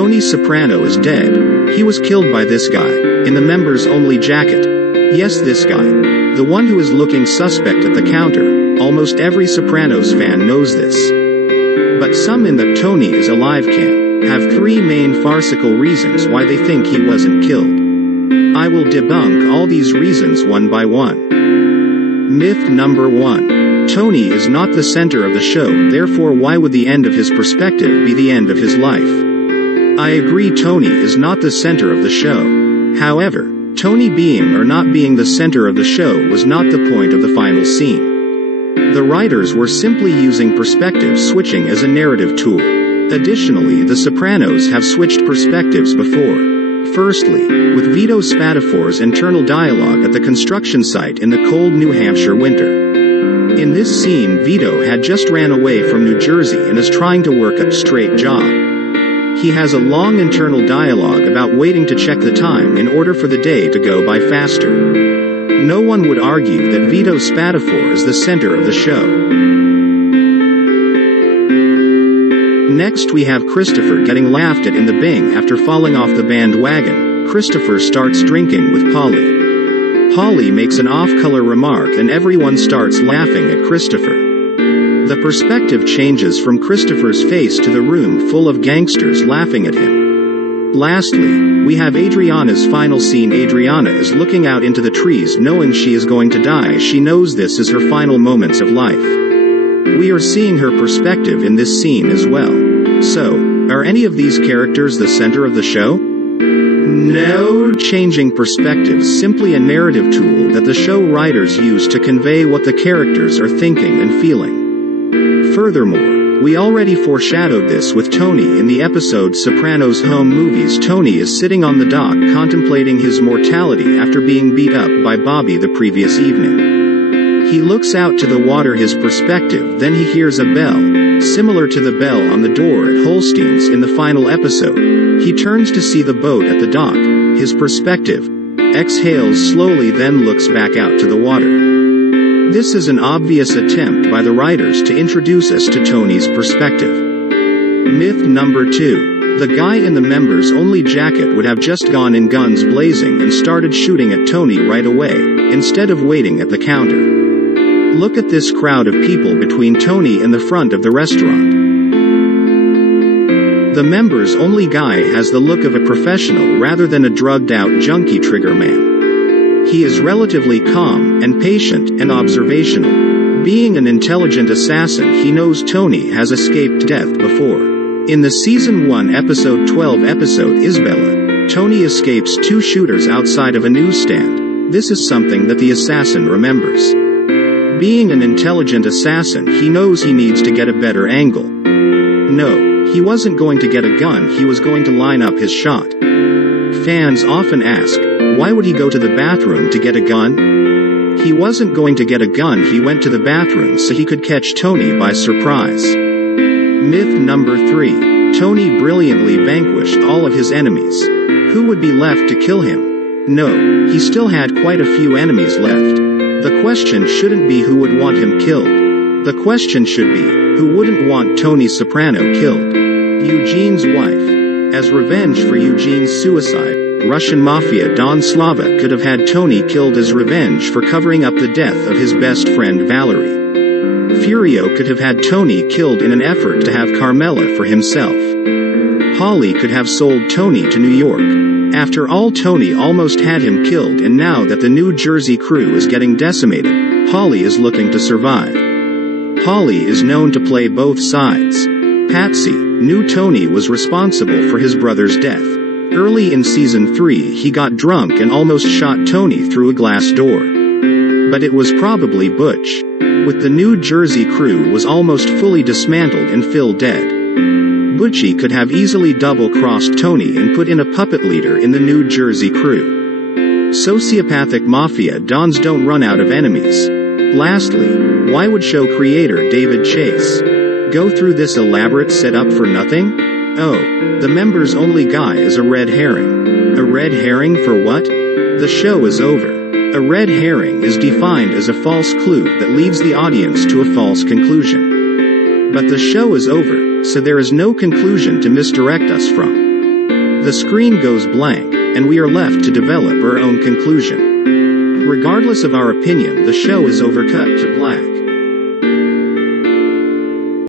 Tony Soprano is dead. He was killed by this guy, in the members-only jacket. Yes, this guy. The one who is looking suspect at the counter. Almost every Sopranos fan knows this. But some in the Tony is alive camp have three main farcical reasons why they think he wasn't killed. I will debunk all these reasons one by one. Myth number 1. Tony is not the center of the show, therefore why would the end of his perspective be the end of his life? I agree, Tony is not the center of the show. However, Tony being or not being the center of the show was not the point of the final scene. The writers were simply using perspective switching as a narrative tool. Additionally, The Sopranos have switched perspectives before. Firstly, with Vito Spatafore's internal dialogue at the construction site in the cold New Hampshire winter. In this scene, Vito had just ran away from New Jersey and is trying to work a straight job. He has a long internal dialogue about waiting to check the time in order for the day to go by faster. No one would argue that Vito Spatafore is the center of the show. Next we have Christopher getting laughed at in the Bing after falling off the bandwagon. Christopher starts drinking with Polly. Polly makes an off-color remark and everyone starts laughing at Christopher. The perspective changes from Christopher's face to the room full of gangsters laughing at him. Lastly, we have Adriana's final scene. Adriana is looking out into the trees knowing she is going to die. She knows this is her final moments of life. We are seeing her perspective in this scene as well. So, are any of these characters the center of the show? No, changing perspectives simply a narrative tool that the show writers use to convey what the characters are thinking and feeling. Furthermore, we already foreshadowed this with Tony in the episode Sopranos Home Movies. Tony is sitting on the dock contemplating his mortality after being beat up by Bobby the previous evening. He looks out to the water, his perspective, then he hears a bell, similar to the bell on the door at Holstein's in the final episode. He turns to see the boat at the dock, his perspective, exhales slowly, then looks back out to the water. This is an obvious attempt by the writers to introduce us to Tony's perspective. Myth number 2. The guy in the members-only jacket would have just gone in guns blazing and started shooting at Tony right away, instead of waiting at the counter. Look at this crowd of people between Tony and the front of the restaurant. The members-only guy has the look of a professional rather than a drugged-out junkie trigger man. He is relatively calm and patient and observational. Being an intelligent assassin, he knows Tony has escaped death before. In the Season 1 Episode 12 episode Isabella, Tony escapes two shooters outside of a newsstand. This is something that the assassin remembers. Being an intelligent assassin, he knows he needs to get a better angle. No, he wasn't going to get a gun, he was going to line up his shot. Fans often ask, why would he go to the bathroom to get a gun? He wasn't going to get a gun, he went to the bathroom so he could catch Tony by surprise. Myth number 3. Tony brilliantly vanquished all of his enemies. Who would be left to kill him? No, he still had quite a few enemies left. The question shouldn't be who would want him killed. The question should be, who wouldn't want Tony Soprano killed? Eugene's wife. As revenge for Eugene's suicide, Russian mafia Don Slava could have had Tony killed as revenge for covering up the death of his best friend Valerie. Furio could have had Tony killed in an effort to have Carmela for himself. Holly could have sold Tony to New York. After all, Tony almost had him killed, and now that the New Jersey crew is getting decimated, Holly is looking to survive. Holly is known to play both sides. Patsy knew Tony was responsible for his brother's death. Early in Season 3 he got drunk and almost shot Tony through a glass door. But it was probably Butch. With the New Jersey crew was almost fully dismantled and Phil dead. Butchie could have easily double-crossed Tony and put in a puppet leader in the New Jersey crew. Sociopathic mafia dons don't run out of enemies. Lastly, why would show creator David Chase go through this elaborate setup for nothing? Oh, the members-only guy is a red herring. A red herring for what? The show is over. A red herring is defined as a false clue that leads the audience to a false conclusion. But the show is over, so there is no conclusion to misdirect us from. The screen goes blank, and we are left to develop our own conclusion. Regardless of our opinion, the show is overcut to black.